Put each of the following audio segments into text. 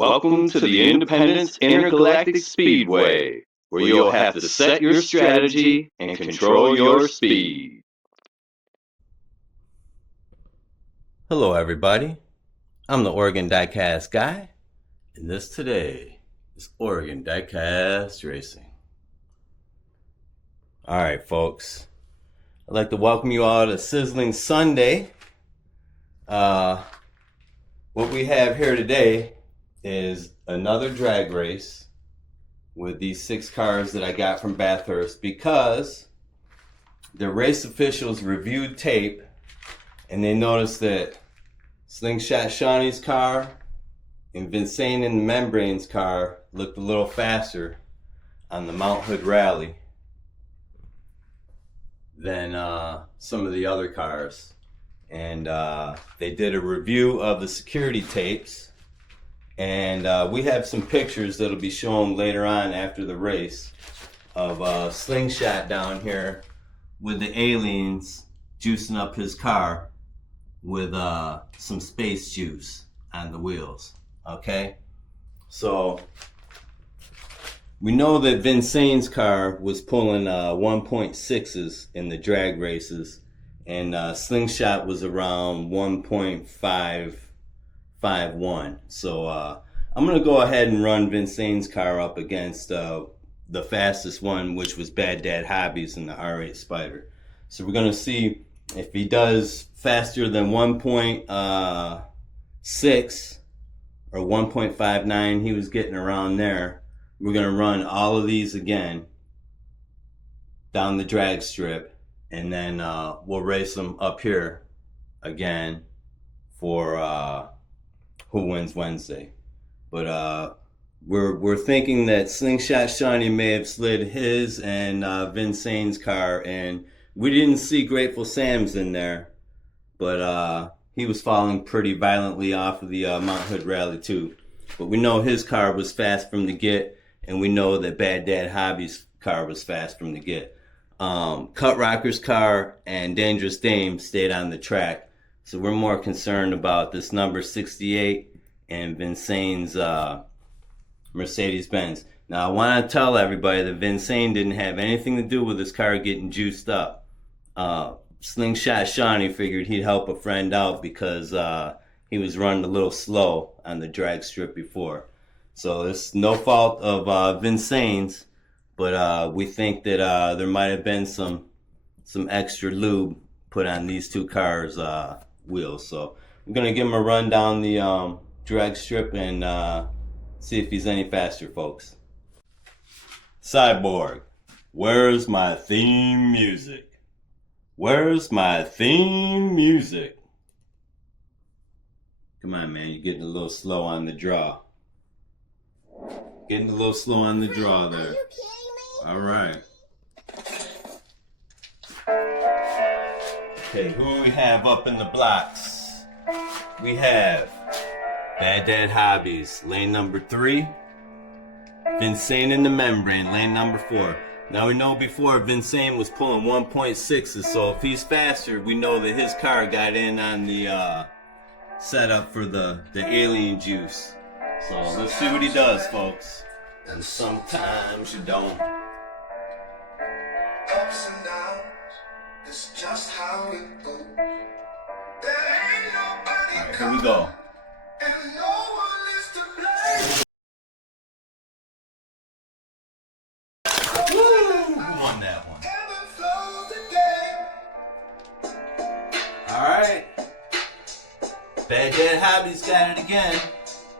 Welcome to the Independence Intergalactic Speedway, where you'll have to set your strategy and control your speed. Hello everybody, I'm the Oregon Diecast Guy, and this today is Oregon Diecast Racing. Alright folks, I'd like to welcome you all to Sizzling Sunday. What we have here today is another drag race with these 6 cars that I got from Bathurst because the race officials reviewed tape and they noticed that Slingshot Shawnee's car and Vincent and the Membrane's car looked a little faster on the Mount Hood Rally than some of the other cars. And they did a review of the security tapes, and we have some pictures that'll be shown later on after the race of Slingshot down here with the aliens juicing up his car with some space juice on the wheels. Okay, so we know that Vincent's car was pulling 1.6s in the drag races, and Slingshot was around 1.551. So I'm gonna go ahead and run Vincent's car up against the fastest one, which was Bad Dad Hobbies in the R8 Spider. So we're gonna see if he does faster than 1.6 or 1.59. He was getting around there. We're gonna run all of these again down the drag strip, and then we'll race them up here again for Who Wins Wednesday. But we're thinking that Slingshot Shawnee may have slid his and Vincent's car, and we didn't see Grateful Sam's in there, but he was falling pretty violently off of the Mount Hood Rally too. But we know his car was fast from the get, and we know that Bad Dad Hobby's car was fast from the get. Cut Rocker's car and Dangerous Dame stayed on the track, so we're more concerned about this number 68 and Vincent's Mercedes-Benz. Now I want to tell everybody that Vincent didn't have anything to do with his car getting juiced up. Slingshot Shawnee figured he'd help a friend out because he was running a little slow on the drag strip before. So it's no fault of Vincent's, but we think that there might have been some extra lube put on these 2 cars' wheels. So I'm gonna give him a run down the drag strip and see if he's any faster, folks. Cyborg, where's my theme music? Where's my theme music? Come on, man, you're getting a little slow on the draw. Getting a little slow on the draw there. Are you kidding me? All right. Okay, who do we have up in the blocks? We have Bad Dad Hobbies, lane number 3. Vincent and the Membrane, lane number 4. Now we know before Vincent was pulling 1.6s, so if he's faster, we know that his car got in on the setup for the alien juice. So let's see what he does, folks. And sometimes you don't. Ups and downs, it's just how it goes. There ain't nobody All right, here we go. and no one is to blame. Woo! Who won that one? Heaven flows the game. All right. Bad Dad Hobbies got it again.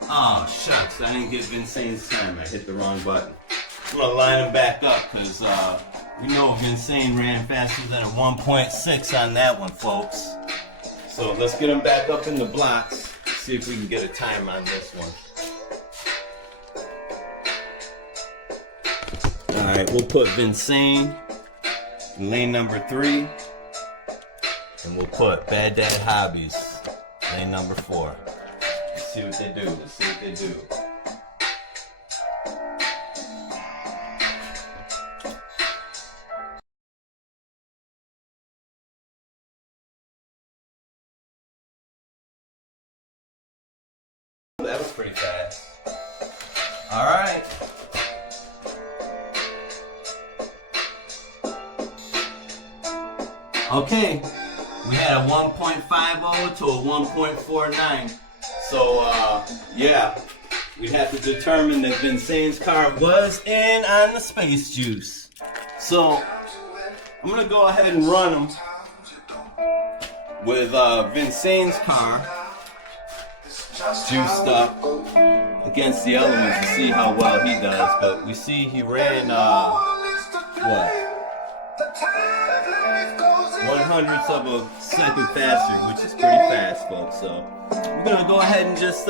Oh, shucks. I didn't get Vincent's time. I hit the wrong button. I'm going to line him back up because we know Vincent ran faster than a 1.6 on that one, folks. So let's get him back up in the blocks. See if we can get a time on this one. All right, we'll put Vincent in lane number 3. And we'll put Bad Dad Hobbies, lane number 4. Let's see what they do. Let's see what they do. That was pretty fast. Okay, we had a 1.50 to a 1.49. So, yeah, we'd have to determine that Vince's car was in on the space juice. So, I'm going to go ahead and run them with Vince's car juiced up against the other ones to see how well he does. But we see he ran, what? 1/100th of a second faster, which is pretty fast, folks. So we're gonna go ahead and just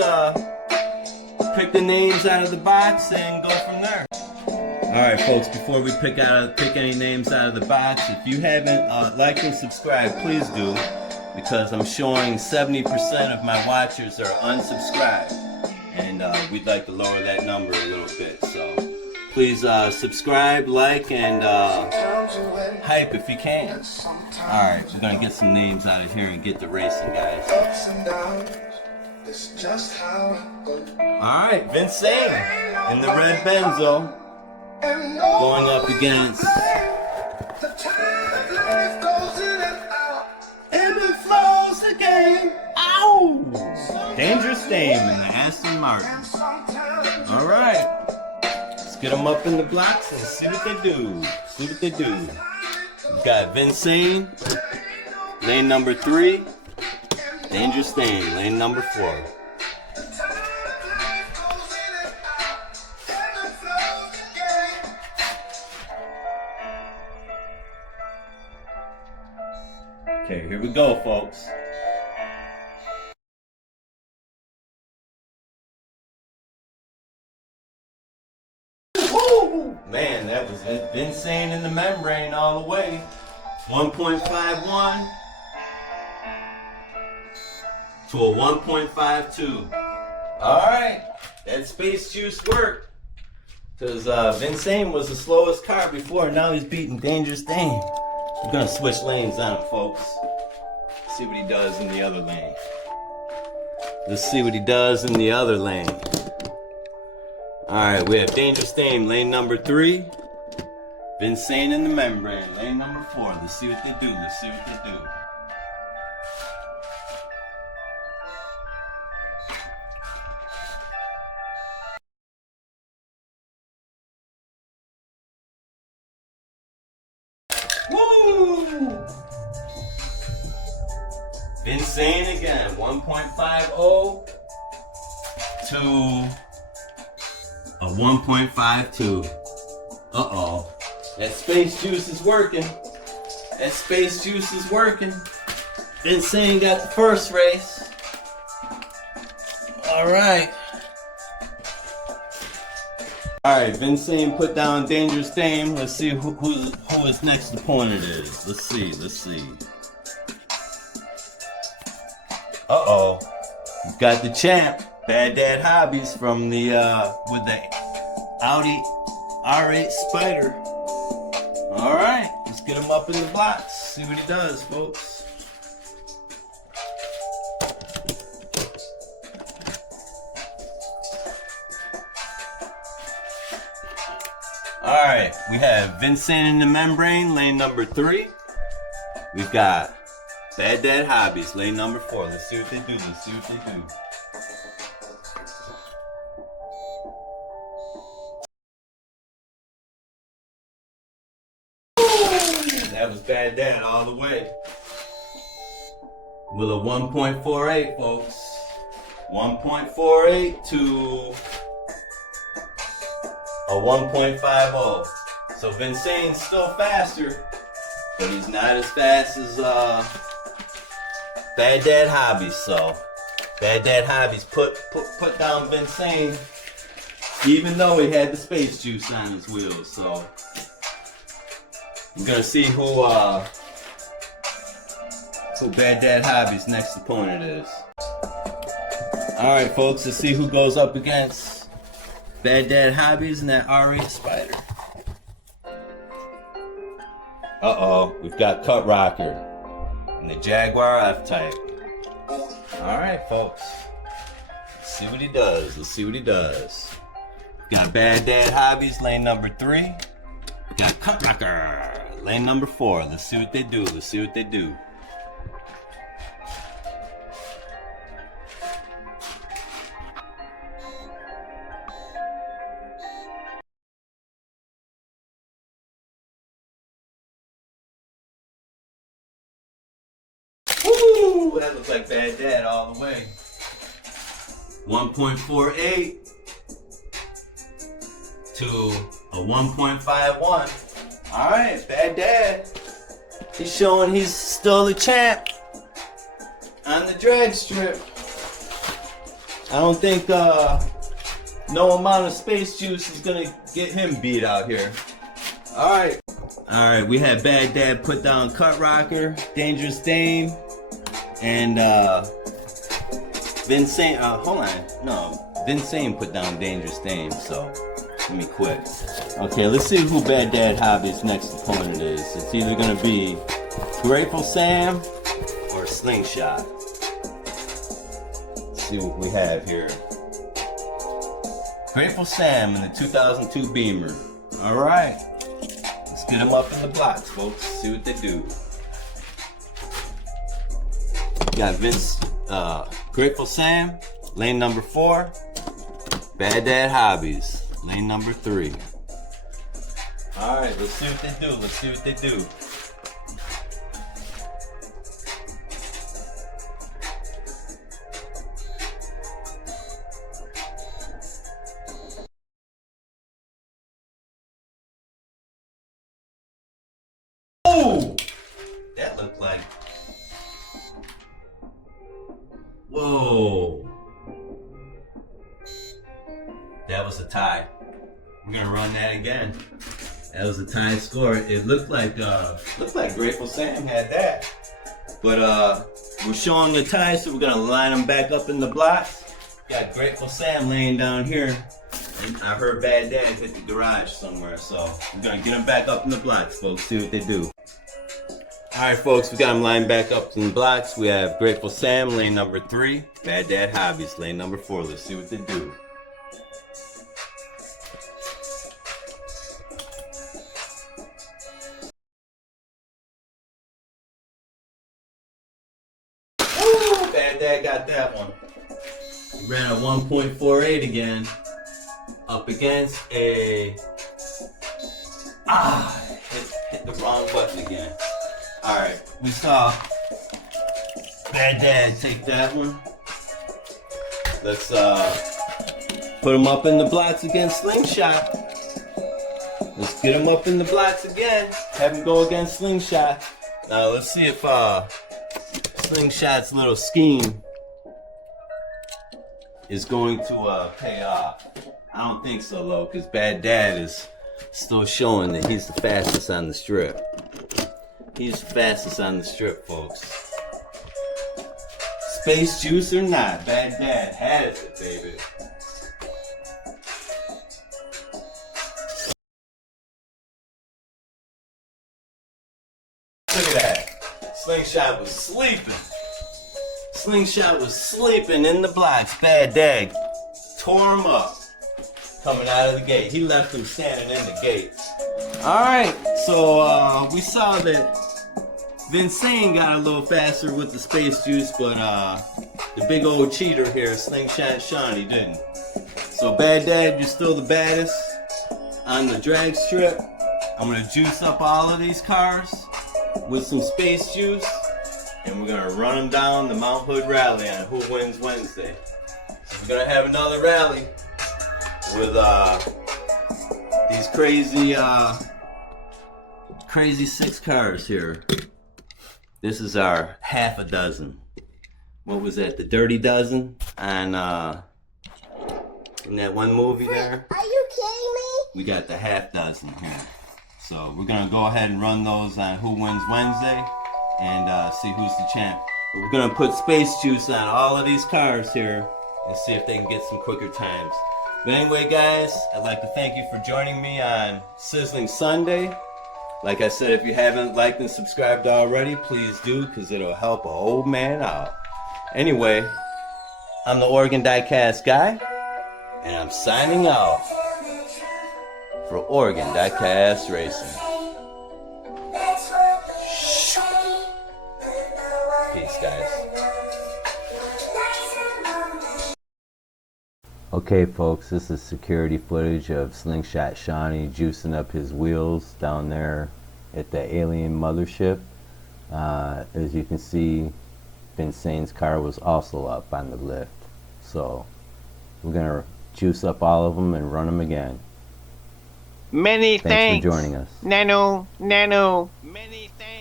pick the names out of the box and go from there. All right, folks. Before we pick any names out of the box, if you haven't liked and subscribed, please do, because I'm showing 70% of my watchers are unsubscribed, and we'd like to lower that number a little bit. So please subscribe, like, and hype if you can. Alright, we're gonna get some names out of here and get to racing, guys. Alright, Vince in the red Benzo going up against ebb and flows again. Ow! Dangerous Dame in the Aston Martin. Alright. Get them up in the blocks and see what they do. See what they do. We've got Vincent, lane number 3. Dangerous Dame, lane number 4. Okay, here we go, folks. Man, that was insane in the membrane all the way. 1.51 to a 1.52. Alright, that space juice worked. Because Vincent was the slowest car before, now he's beating Dangerous Dame. We're going to switch lanes on him, folks. See what he does in the other lane. Let's see what he does in the other lane. Alright, we have Dangerous Dame, lane number 3. Vincent in the membrane, lane number 4. Let's see what they do. Let's see what they do. Woo! Vincent again, 1.50 to a 1.52. Uh-oh. That space juice is working. That space juice is working. Vincent got the first race. Alright. Alright, Vincent put down Dangerous Dame. Let's see who his next opponent is. Let's see. Uh-oh. We've got the champ, Bad Dad Hobbies, from the with the Audi R8 Spider. Alright, let's get him up in the box. See what he does, folks. Alright, we have Vincent in the membrane, lane number 3. We've got Bad Dad Hobbies, lane number 4. Let's see what they do. That was Bad Dad all the way. With a 1.48, folks. 1.48 to a 1.50. So Vincent's still faster, but he's not as fast as Bad Dad Hobbies. So Bad Dad Hobbies put down Vincent, even though he had the space juice on his wheels. So we're gonna see who Bad Dad Hobbies' next opponent is. Alright, folks, let's see who goes up against Bad Dad Hobbies and that R8 Spider. Uh-oh, we've got Cut Rocker and the Jaguar F-Type. Alright, folks. Let's see what he does. We've got Bad Dad Hobbies, lane number 3. We got Cut Rocker, Lane number 4. Let's see what they do. Let's see what they do. Woo! That looks like Bad Dad all the way. 1.48 to a 1.51. Alright, Bad Dad. He's showing he's still the champ on the drag strip. I don't think no amount of space juice is gonna get him beat out here. Alright. Alright, we had Bad Dad put down Cut Rocker, Dangerous Dame, and Vincent, hold on, no, Vincent put down Dangerous Dame, so let me quit. Okay, let's see who Bad Dad Hobby's next opponent is. It's either gonna be Grateful Sam or Slingshot. Let's see what we have here. Grateful Sam in the 2002 Beamer. Alright, let's get him up in the blocks, folks, see what they do. Got Grateful Sam, lane number 4. Bad Dad Hobbies, lane number 3. Alright, let's see what they do. Let's see what they do. Oh! That looked like... Whoa. That was a tie. We're gonna run that again. That was a tie score. It looked like Grateful Sam had that. But we're showing the tie, so we're gonna line them back up in the blocks. Got Grateful Sam laying down here. And I heard Bad Dad hit the garage somewhere, so we're gonna get them back up in the blocks, folks. See what they do. Alright, folks, we got them lined back up in the blocks. We have Grateful Sam, lane number 3. Bad Dad Hobbies, lane number 4. Let's see what they do. Woo! Bad Dad got that one. He ran a 1.48 again. Up against a... hit the wrong button again. Alright, we saw Bad Dad take that one. Let's put him up in the blocks against Slingshot. Let's get him up in the blocks again. Have him go against Slingshot. Now let's see if Slingshot's little scheme is going to pay off. I don't think so, though, because Bad Dad is still showing that he's the fastest on the strip. He's the fastest on the strip, folks. Space juice or not, Bad Dad has it, baby. Look at that. Slingshot was sleeping. Slingshot was sleeping in the blocks. Bad Dad tore him up coming out of the gate. He left him standing in the gate. Alright, so we saw that Vincent got a little faster with the space juice, but the big old cheater here, Slingshot Shawnee, didn't. So Bad Dad, you're still the baddest on the drag strip. I'm gonna juice up all of these cars with some space juice, and we're gonna run them down the Mount Hood Rally on Who Wins Wednesday. So we're gonna have another rally with these crazy 6 cars here. This is our half a dozen. What was that? The Dirty Dozen on in that one movie there. Are you kidding me? We got the half dozen here. So we're gonna go ahead and run those on Who Wins Wednesday and see who's the champ. But we're gonna put space juice on all of these cars here and see if they can get some quicker times. But anyway, guys, I'd like to thank you for joining me on Sizzling Sunday. Like I said, if you haven't liked and subscribed already, please do, because it'll help an old man out. Anyway, I'm the Oregon Diecast guy, and I'm signing off for Oregon Diecast Racing. guys. Okay, folks, this is security footage of Slingshot Shawnee juicing up his wheels down there at the alien mothership. As you can see, Vincenne's car was also up on the lift. So we're going to juice up all of them and run them again. Many Thanks thanks for joining us. Nano. Many thanks.